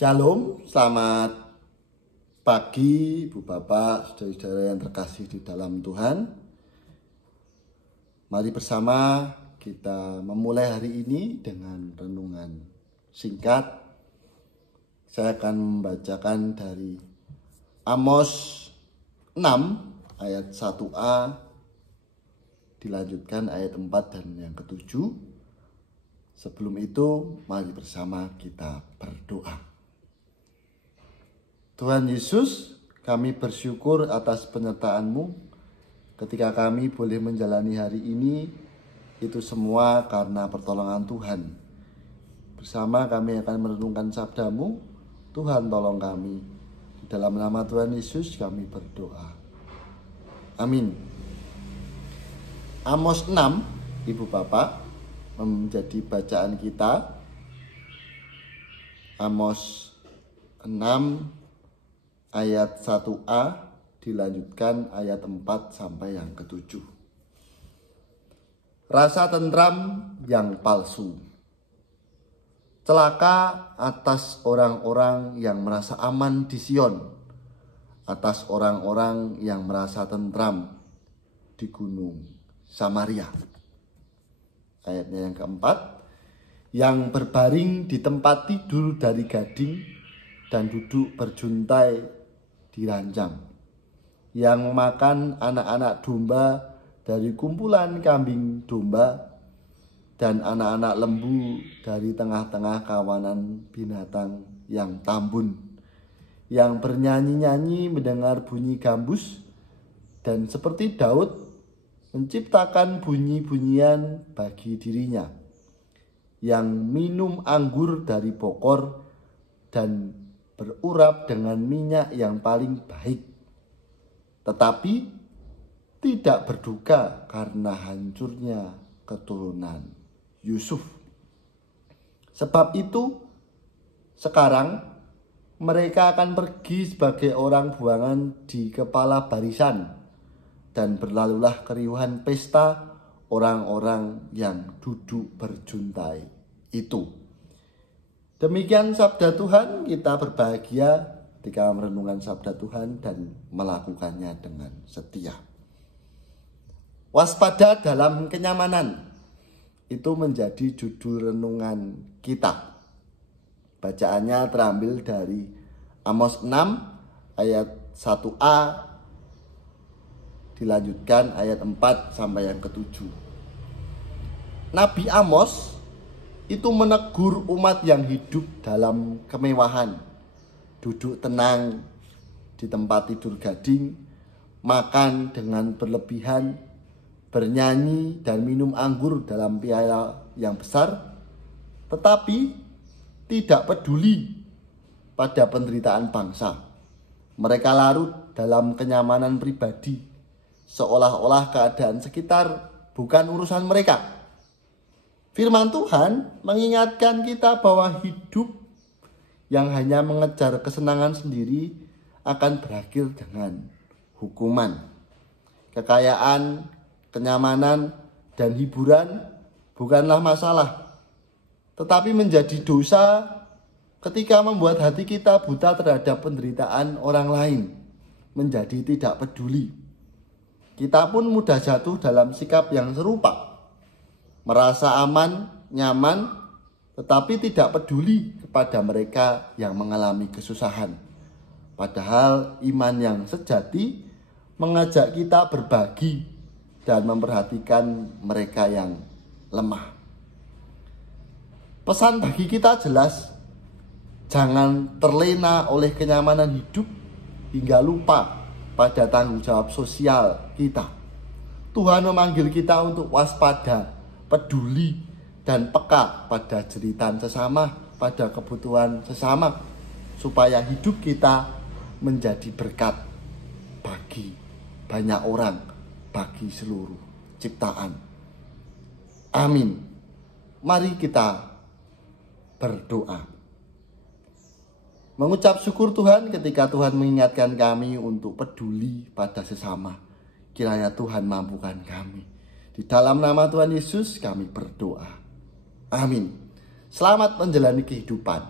Shalom, selamat pagi Ibu Bapak, saudara-saudara yang terkasih di dalam Tuhan. Mari bersama kita memulai hari ini dengan renungan singkat. Saya akan membacakan dari Amos 6 ayat 1a, dilanjutkan ayat 4 dan yang ke-7. Sebelum itu, mari bersama kita berdoa. Tuhan Yesus, kami bersyukur atas penyertaan-Mu ketika kami boleh menjalani hari ini. Itu semua karena pertolongan Tuhan. Bersama kami akan merenungkan sabda-Mu. Tuhan tolong kami. Di dalam nama Tuhan Yesus kami berdoa. Amin. Amos 6, Ibu Bapak, menjadi bacaan kita. Amos 6 ayat 1a, dilanjutkan ayat 4 sampai yang ke-7. Rasa tentram yang palsu. Celaka atas orang-orang yang merasa aman di Sion, atas orang-orang yang merasa tentram di gunung Samaria. Ayatnya yang keempat, yang berbaring di tempat tidur dari gading dan duduk berjuntai di ranjang, yang makan anak-anak domba dari kumpulan kambing domba dan anak-anak lembu dari tengah-tengah kawanan binatang yang tambun, yang bernyanyi-nyanyi mendengar bunyi gambus dan seperti Daud menciptakan bunyi-bunyian bagi dirinya, yang minum anggur dari bokor dan berurap dengan minyak yang paling baik, tetapi tidak berduka karena hancurnya keturunan Yusuf. Sebab itu, sekarang mereka akan pergi sebagai orang buangan di kepala barisan, dan berlalulah keriuhan pesta orang-orang yang duduk berjuntai itu. Demikian sabda Tuhan. Kita berbahagia ketika merenungkan sabda Tuhan dan melakukannya dengan setia. Waspada dalam kenyamanan, itu menjadi judul renungan kita. Bacaannya terambil dari Amos 6 ayat 1a, dilanjutkan ayat 4 sampai yang ke-7. Nabi Amos itu menegur umat yang hidup dalam kemewahan, duduk tenang di tempat tidur gading, makan dengan berlebihan, bernyanyi dan minum anggur dalam piala yang besar, tetapi tidak peduli pada penderitaan bangsa. Mereka larut dalam kenyamanan pribadi, seolah-olah keadaan sekitar bukan urusan mereka. Firman Tuhan mengingatkan kita bahwa hidup yang hanya mengejar kesenangan sendiri akan berakhir dengan hukuman. Kekayaan, kenyamanan, dan hiburan bukanlah masalah, tetapi menjadi dosa ketika membuat hati kita buta terhadap penderitaan orang lain, menjadi tidak peduli. Kita pun mudah jatuh dalam sikap yang serupa, merasa aman, nyaman, tetapi tidak peduli kepada mereka yang mengalami kesusahan. Padahal iman yang sejati mengajak kita berbagi dan memperhatikan mereka yang lemah. Pesan bagi kita jelas, jangan terlena oleh kenyamanan hidup hingga lupa pada tanggung jawab sosial kita. Tuhan memanggil kita untuk waspada, peduli, dan peka pada jeritan sesama, pada kebutuhan sesama, supaya hidup kita menjadi berkat bagi banyak orang, bagi seluruh ciptaan. Amin. Mari kita berdoa. Mengucap syukur Tuhan ketika Tuhan mengingatkan kami untuk peduli pada sesama. Kiranya Tuhan mampukan kami. Di dalam nama Tuhan Yesus kami berdoa. Amin. Selamat menjalani kehidupan.